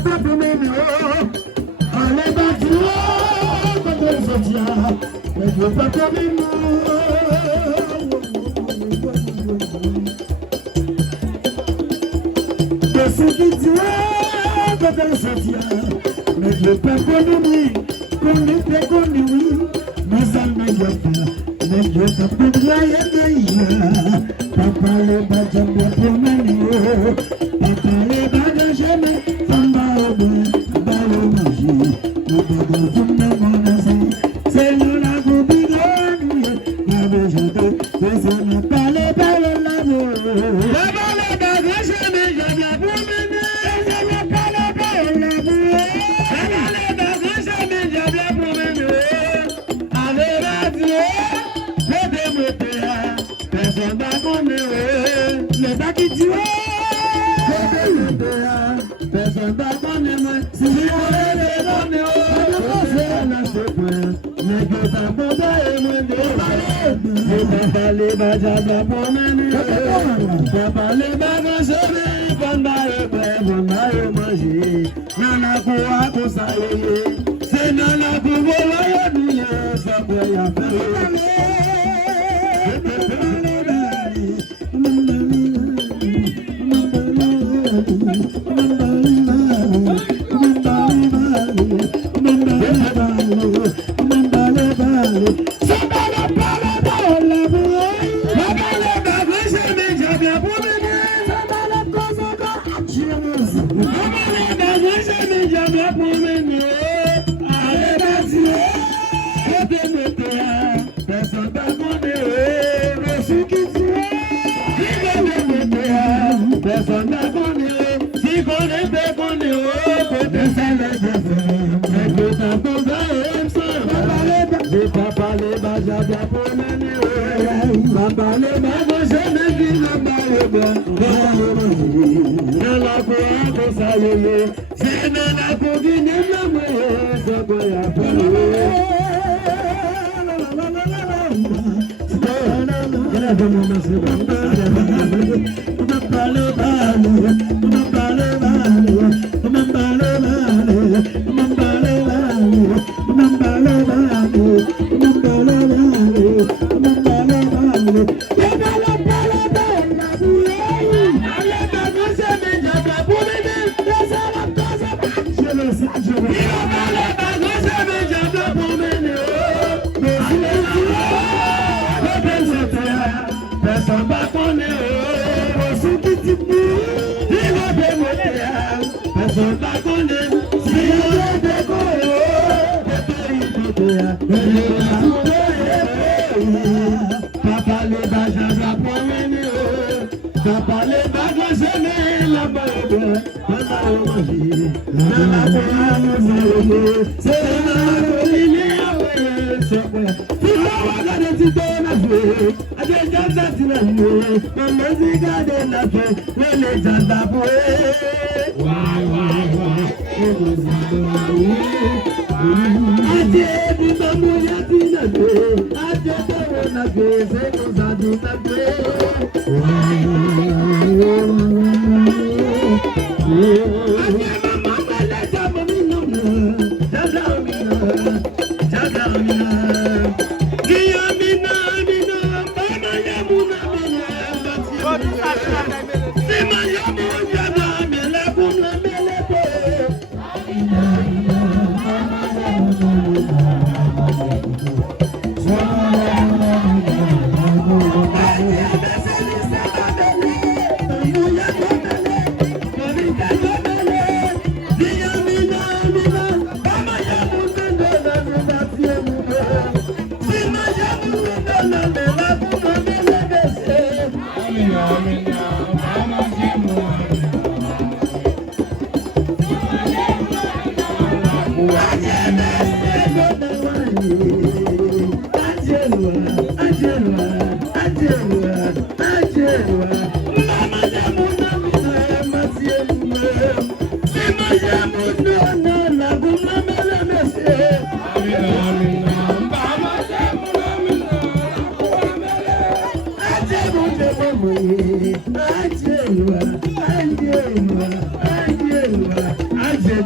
pas pour mes allez bâtir, quand on sortira, mais je veux pas pour mes de ce qui dira, quand on sortira, mais je veux pas pour mes qu'on était connu, mais ça ne vient pas. Mais je ne peux pas y aller. Papa le bâton de promener. Papa le bâton jamais. Samba au bout, balo magie. Le bâton de promener. C'est nous la goubidonne. La végétale, personne n'a pas le bal l'amour. Papa le bâton jamais, jamais promener. Je n'ai pas le bal l'amour. Papa le bâton jamais, jamais promener. Avec la Dieu. Personne n'a connu le bas qui tue. Personne n'a connu si je voulais les donner. Mais que ta bonne est moins de c'est pas les bajas pour mener. Papa les bagas jamais pendant le pain, pendant le manger. Nana quoi qu'on s'aille. C'est nana pour voler, ça peut y faire. Personne n'a connu, si qu'on est connu, peut-être ça les défend. Mais que ta bonne est papa les bajas bien pour mener. Papa les bajas, je ne dis pas bien. Dans la cour, comme ça y est. C'est dans la cour qui n'est pas moi, c'est quoi y a fait. Personne va connaître, personne qui dit il va démontrer, personne va connaître, si on est décoré, papa les bajas va promener, papa les bajas jamais la balle, papa le magie, la balle, c'est la colline, c'est quoi? Si tu as joué, à des gens qui l'ont joué, comme les gars de la fête, les gens d'aboué. Adieu, du bambou, y'a dit la gueule. Adieu, de la gueule, c'est nous a dit la gueule. Adieu, maman, les gens, Adieu,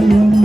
Aloma